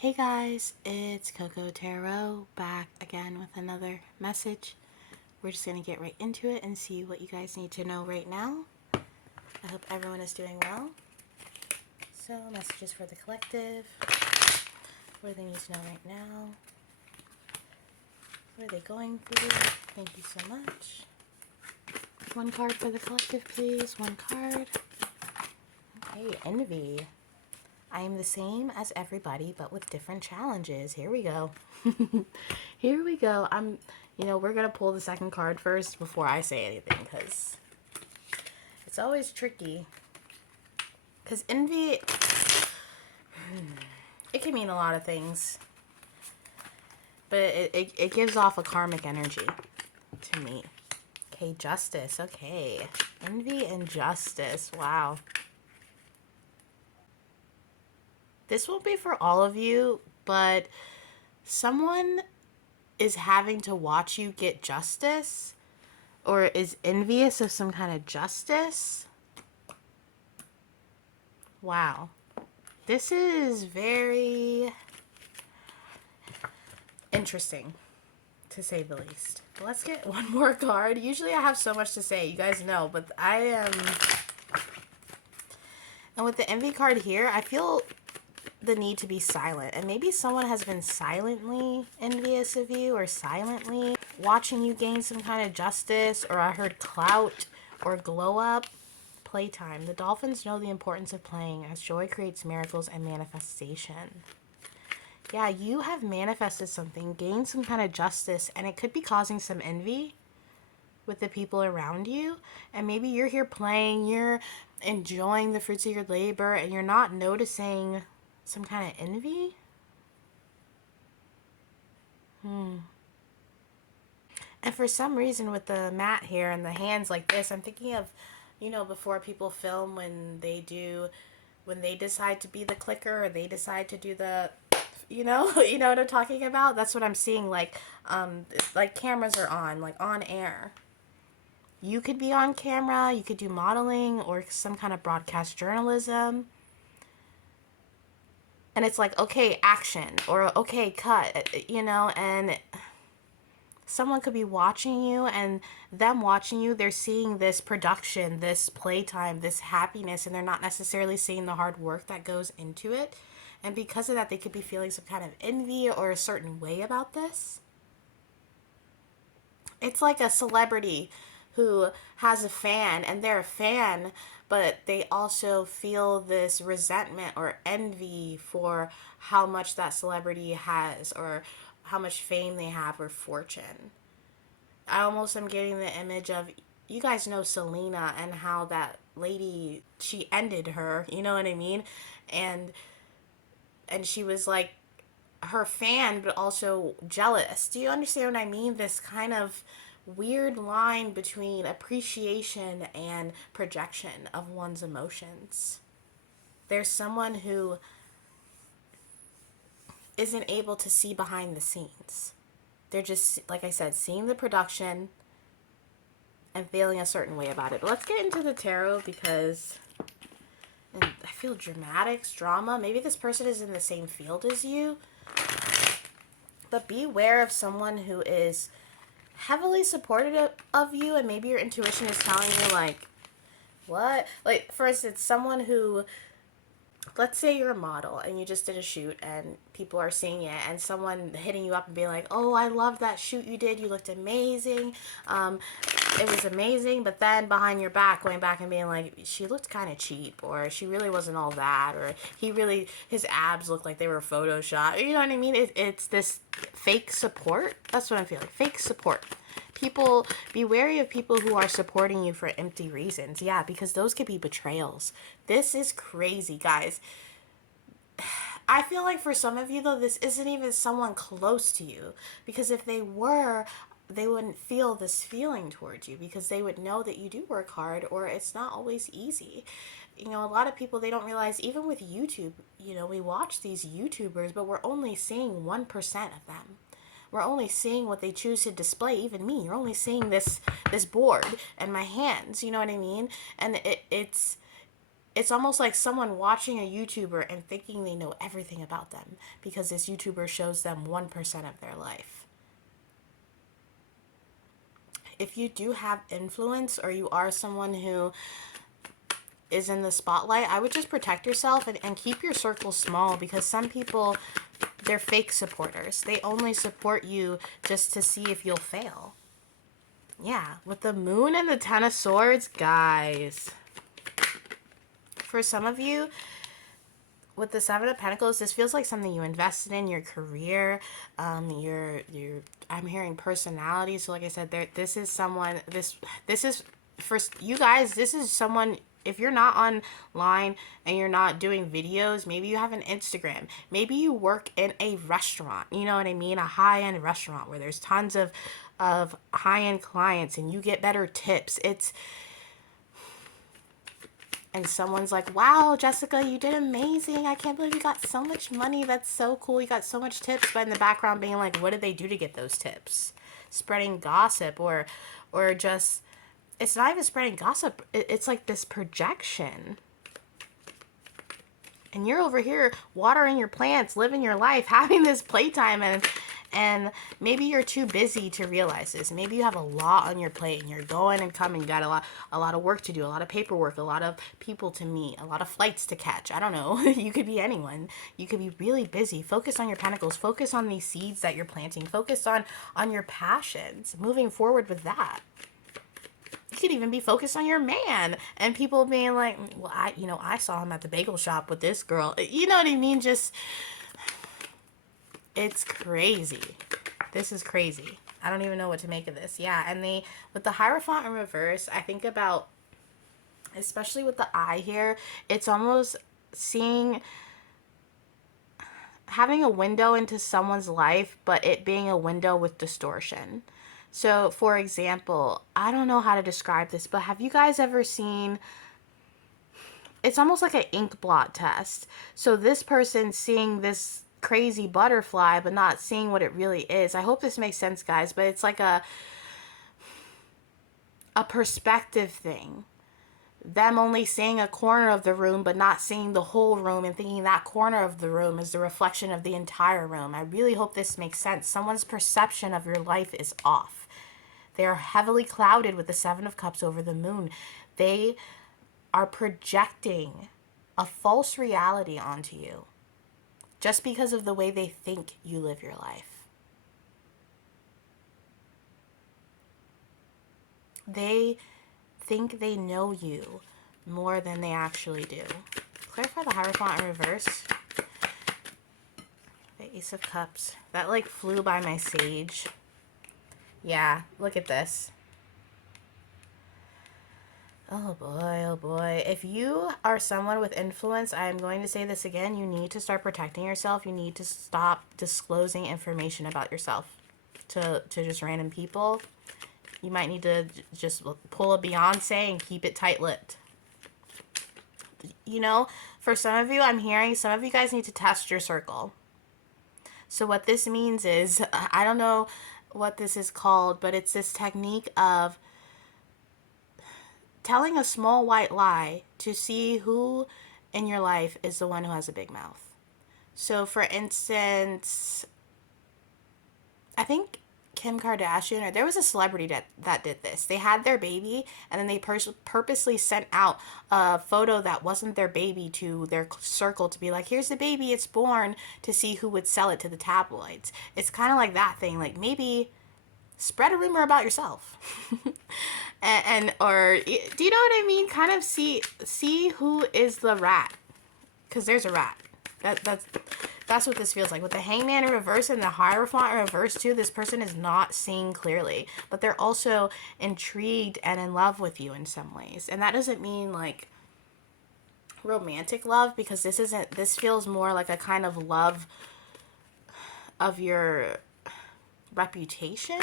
Hey guys, it's Coco Tarot back again with another message. We're just going to get right into it and see what you guys need to know right now. I hope everyone is doing well. So, messages for the collective. What do they need to know right now? What are they going through? Thank you so much. One card for the collective, please. One card. Okay, envy. I am the same as everybody, but with different challenges. Here we go. Here we go. We're going to pull the second card first before I say anything, because it's always tricky. Because envy, it can mean a lot of things. But it gives off a karmic energy to me. Okay, justice. Okay. Envy and justice. Wow. This won't be for all of you, but someone is having to watch you get justice or is envious of some kind of justice. Wow. This is very interesting, to say the least. Let's get one more card. Usually I have so much to say, you guys know, but I am... And with the envy card here, I feel the need to be silent, and maybe someone has been silently envious of you or silently watching you gain some kind of justice, or I heard clout or glow up. Playtime. The dolphins know the importance of playing, as joy creates miracles and manifestation. Yeah, you have manifested something, gained some kind of justice, and it could be causing some envy with the people around you. And maybe you're here playing, you're enjoying the fruits of your labor, and you're not noticing some kind of envy? And for some reason with the mat here and the hands like this, I'm thinking of, before people film when they decide to be the clicker, or they decide to do the, you know what I'm talking about? That's what I'm seeing, like cameras are on, like on air. You could be on camera, you could do modeling or some kind of broadcast journalism. And it's like, okay, action, or okay, cut, and someone could be watching you, and them watching you, they're seeing this production, this playtime, this happiness, and they're not necessarily seeing the hard work that goes into it. And because of that, they could be feeling some kind of envy or a certain way about this. It's like a celebrity who has a fan, and they're a fan, but they also feel this resentment or envy for how much that celebrity has, or how much fame they have, or fortune. I almost am getting the image of, you guys know Selena and how that lady, she ended her, you know what I mean? And she was like her fan, but also jealous. Do you understand what I mean? This kind of weird line between appreciation and projection of one's emotions. There's someone who isn't able to see behind the scenes. They're just, like I said, seeing the production and feeling a certain way about it. But let's get into the tarot, because I feel dramatics, drama. Maybe this person is in the same field as you. But beware of someone who is heavily supportive of you, and maybe your intuition is telling you, like, what? Like, for instance, someone who, let's say you're a model and you just did a shoot and people are seeing it, and someone hitting you up and being like, oh, I love that shoot you did, you looked amazing, it was amazing, but then behind your back going back and being like, she looked kind of cheap, or she really wasn't all that, or his abs looked like they were photoshopped. You know what I mean? It's this fake support. That's what I'm feeling. Fake support. People, be wary of people who are supporting you for empty reasons. Yeah, because those could be betrayals. This is crazy, guys. I feel like for some of you, though, this isn't even someone close to you. Because if they were, they wouldn't feel this feeling towards you, because they would know that you do work hard, or it's not always easy. A lot of people, they don't realize, even with YouTube, we watch these YouTubers, but we're only seeing 1% of them. We're only seeing what they choose to display. Even me, you're only seeing this board and my hands, you know what I mean? And it's it's almost like someone watching a YouTuber and thinking they know everything about them because this YouTuber shows them 1% of their life. If you do have influence, or you are someone who is in the spotlight, I would just protect yourself and keep your circle small, because some people, they're fake supporters. They only support you just to see if you'll fail. Yeah, with the Moon and the Ten of Swords, guys. For some of you, with the Seven of Pentacles, this feels like something you invested in, your career, your I'm hearing personality. So like I said, this is someone, this is, for you guys, this is someone, if you're not online and you're not doing videos, maybe you have an Instagram, maybe you work in a restaurant, you know what I mean, a high-end restaurant where there's tons of high-end clients and you get better tips. And someone's like, wow, Jessica, you did amazing. I can't believe you got so much money. That's so cool. You got so much tips. But in the background being like, what did they do to get those tips? Spreading gossip, or just, it's not even spreading gossip. It's like this projection. And you're over here watering your plants, living your life, having this playtime, and maybe you're too busy to realize this. Maybe you have a lot on your plate and you're going and coming. You got a lot of work to do, a lot of paperwork, a lot of people to meet, a lot of flights to catch. I don't know. You could be anyone. You could be really busy. Focus on your pentacles. Focus on these seeds that you're planting. Focus on your passions. Moving forward with that. You could even be focused on your man, and people being like, well, I saw him at the bagel shop with this girl. You know what I mean? Just, it's crazy. This is crazy. I don't even know what to make of this. Yeah, and with the Hierophant in reverse, I think about, especially with the eye here, it's almost having a window into someone's life, but it being a window with distortion. So, for example, I don't know how to describe this, but have you guys ever seen, it's almost like an ink blot test. So this person seeing this crazy butterfly, but not seeing what it really is. I hope this makes sense, guys, but it's like a perspective thing. Them only seeing a corner of the room, but not seeing the whole room, and thinking that corner of the room is the reflection of the entire room. I really hope this makes sense. Someone's perception of your life is off. They are heavily clouded with the Seven of Cups over the Moon. They are projecting a false reality onto you just because of the way they think you live your life. They think they know you more than they actually do. Clarify the Hierophant in reverse. The Ace of Cups. That like flew by my sage. Yeah, look at this. Oh boy, oh boy. If you are someone with influence, I am going to say this again, you need to start protecting yourself. You need to stop disclosing information about yourself to just random people. You might need to just pull a Beyonce and keep it tight-lipped. You know, for some of you, I'm hearing some of you guys need to test your circle. So what this means is, I don't know what this is called, but it's this technique of telling a small white lie to see who in your life is the one who has a big mouth. So for instance, I think Kim Kardashian, or there was a celebrity that did this. They had their baby, and then they purposely sent out a photo that wasn't their baby to their circle to be like, here's the baby, it's born, to see who would sell it to the tabloids. It's kind of like that thing, like maybe spread a rumor about yourself. or do you know what I mean? Kind of see who is the rat, because there's a rat. That's what this feels like. With the Hangman in reverse and the Hierophant in reverse too, this person is not seeing clearly, but they're also intrigued and in love with you in some ways. And that doesn't mean like romantic love, because this feels more like a kind of love of your reputation.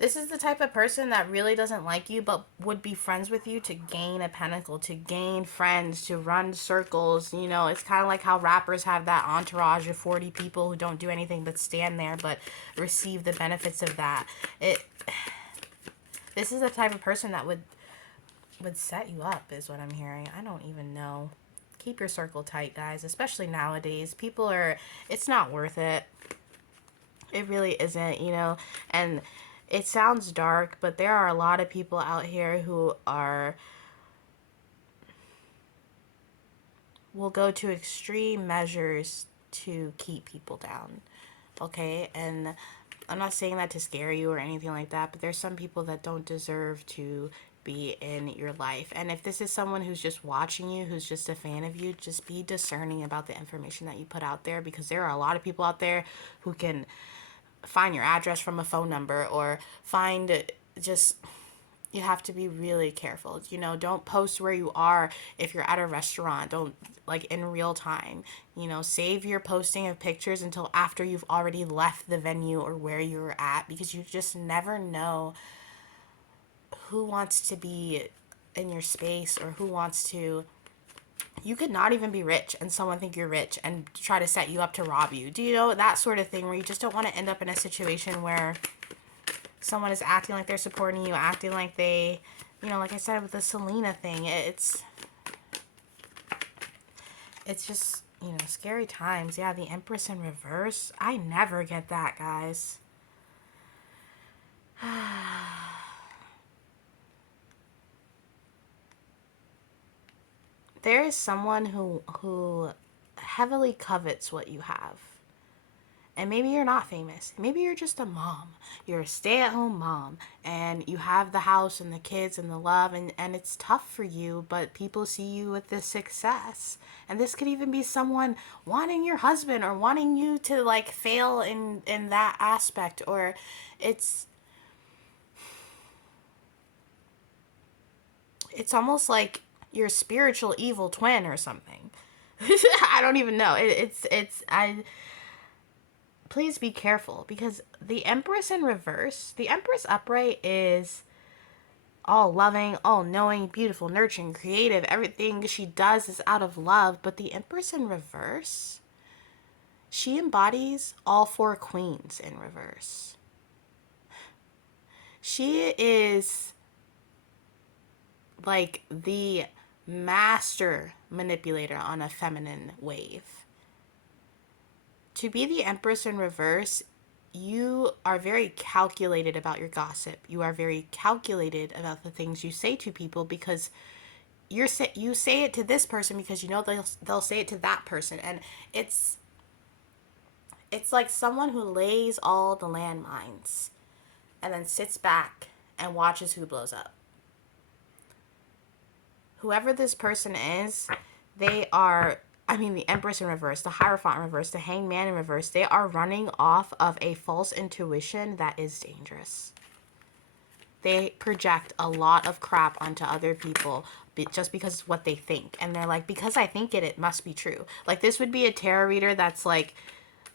This is the type of person that really doesn't like you, but would be friends with you to gain a pentacle, to gain friends, to run circles. You know, it's kind of like how rappers have that entourage of 40 people who don't do anything but stand there, but receive the benefits of that. This is the type of person that would would set you up is what I'm hearing. I don't even know. Keep your circle tight, guys, especially nowadays. People are, it's not worth it. It really isn't, you know. And it sounds dark, but there are a lot of people out here who are, will go to extreme measures to keep people down. Okay? And I'm not saying that to scare you or anything like that, but there's some people that don't deserve to be in your life. And if this is someone who's just watching you, who's just a fan of you, just be discerning about the information that you put out there, because there are a lot of people out there who can find your address from a phone number, or find just, you have to be really careful. You know, don't post where you are if you're at a restaurant. Don't, like, in real time. You know, save your posting of pictures until after you've already left the venue or where you're at, because you just never know who wants to be in your space, or who wants to, you could not even be rich and someone think you're rich and try to set you up to rob you. Do you know, that sort of thing, where you just don't want to end up in a situation where someone is acting like they're supporting you, acting like they, you know, like I said with the Selena thing, it's just, you know, scary times. Yeah, the Empress in reverse. I never get that, guys. There is someone who heavily covets what you have. And maybe you're not famous. Maybe you're just a mom. You're a stay-at-home mom. And you have the house and the kids and the love. And it's tough for you, but people see you with this success. And this could even be someone wanting your husband, or wanting you to, like, fail in that aspect. Or it's almost like your spiritual evil twin or something. I don't even know. Please be careful, because the Empress in reverse, the Empress upright is all loving, all knowing, beautiful, nurturing, creative. Everything she does is out of love. But the Empress in reverse, she embodies all four queens in reverse. She is like the master manipulator on a feminine wave. To be the Empress in reverse, you are very calculated about your gossip. You are very calculated about the things you say to people, because you say it to this person because you know they'll say it to that person. And it's like someone who lays all the landmines and then sits back and watches who blows up. Whoever this person is, they are, I mean, the Empress in reverse, the Hierophant in reverse, the Hanged Man in reverse, they are running off of a false intuition that is dangerous. They project a lot of crap onto other people just because it's what they think. And they're like, because I think it must be true. Like, this would be a tarot reader that's like,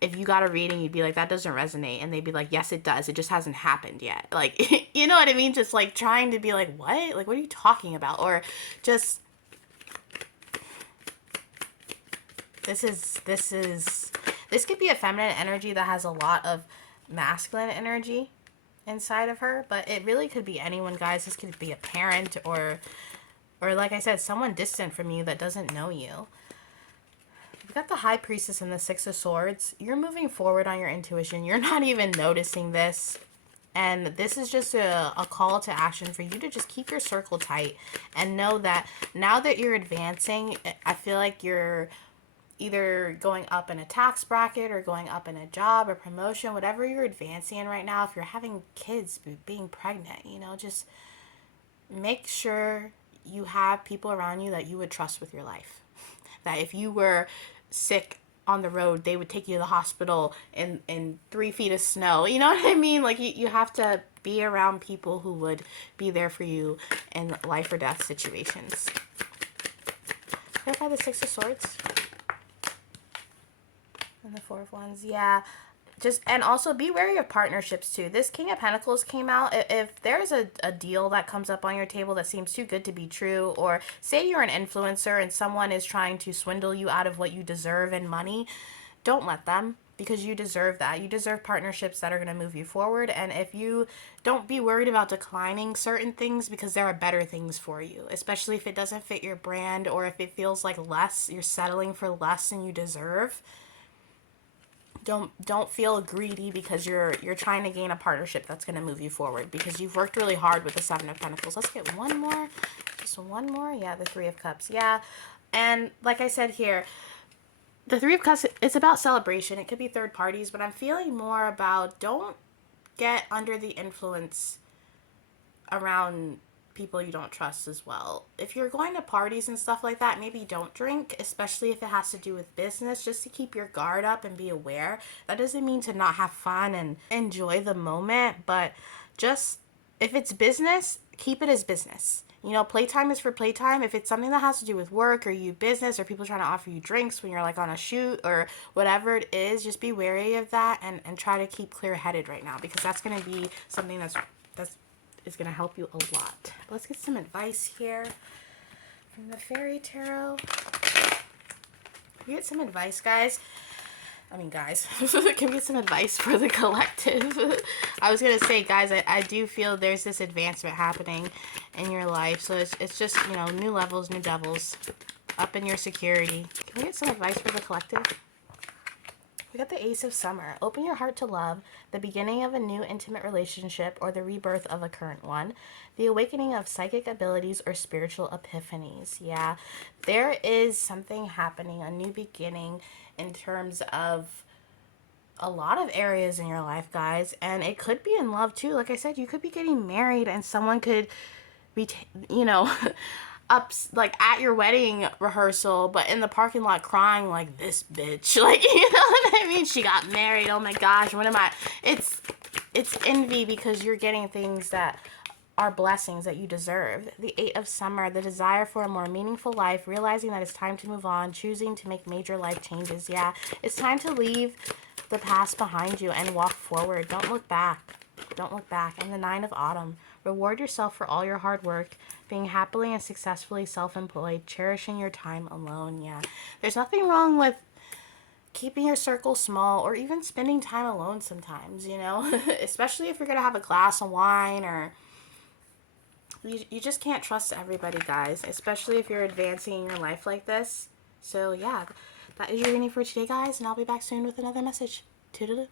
if you got a reading, you'd be like, that doesn't resonate. And they'd be like, yes, it does. It just hasn't happened yet. Like, you know what I mean? Just like trying to be like, what? Like, what are you talking about? Or just, this could be a feminine energy that has a lot of masculine energy inside of her. But it really could be anyone, guys. This could be a parent, or like I said, someone distant from you that doesn't know you. You got the High Priestess and the Six of Swords. You're moving forward on your intuition. You're not even noticing this. And this is just a call to action for you to just keep your circle tight. And know that now that you're advancing, I feel like you're either going up in a tax bracket, or going up in a job or promotion, whatever you're advancing in right now. If you're having kids, being pregnant, you know, just make sure you have people around you that you would trust with your life. That if you were sick on the road, they would take you to the hospital in 3 feet of snow. You know what I mean? Like, you have to be around people who would be there for you in life or death situations. Clarify the Six of Swords. And the Four of Wands. Yeah. Just, and also be wary of partnerships too. This King of Pentacles came out. If there's a deal that comes up on your table that seems too good to be true, or say you're an influencer and someone is trying to swindle you out of what you deserve in money, don't let them. because you deserve that. You deserve partnerships that are going to move you forward. And if you don't be worried about declining certain things, because there are better things for you, especially if it doesn't fit your brand or if it feels like less, you're settling for less than you deserve. Don't feel greedy because you're trying to gain a partnership that's going to move you forward, because you've worked really hard with the Seven of Pentacles. Let's get one more. Just one more. Yeah, the Three of Cups. Yeah. And like I said here, the Three of Cups, it's about celebration. It could be third parties, but I'm feeling more about don't get under the influence around people you don't trust as well. If you're going to parties and stuff like that, maybe don't drink, especially if it has to do with business, just to keep your guard up and be aware. That doesn't mean to not have fun and enjoy the moment, but just if it's business, keep it as business. You know, playtime is for playtime. If it's something that has to do with work or you business or people trying to offer you drinks when you're like on a shoot or whatever it is, just be wary of that and try to keep clear-headed right now, because that's going to be something that's is going to help you a lot. Let's get some advice here from the Fairy Tarot. Can we get some advice, guys? I mean, guys, can we get some advice for the collective? I was going to say, guys, I do feel there's this advancement happening in your life. So it's just, you know, new levels, new devils, up in your security. Can we get some advice for the collective? We got the Ace of Summer. Open your heart to love, the beginning of a new intimate relationship or the rebirth of a current one, the awakening of psychic abilities or spiritual epiphanies. Yeah, there is something happening, a new beginning in terms of a lot of areas in your life, guys. And it could be in love too. Like I said, you could be getting married and someone could be, you know, up like at your wedding rehearsal, but in the parking lot crying like, this bitch, like, you know what I mean? She got married. Oh my gosh, what am I? It's envy because you're getting things that are blessings that you deserve. The Eight of Summer, the desire for a more meaningful life, realizing that it's time to move on, choosing to make major life changes. Yeah, it's time to leave the past behind you and walk forward. Don't look back. Don't look back. And the Nine of Autumn, reward yourself for all your hard work, being happily and successfully self-employed, cherishing your time alone. Yeah, there's nothing wrong with keeping your circle small or even spending time alone sometimes, you know, especially if you're going to have a glass of wine or you just can't trust everybody, guys, especially if you're advancing in your life like this. So yeah, that is your reading for today, guys, and I'll be back soon with another message. Toodaloo.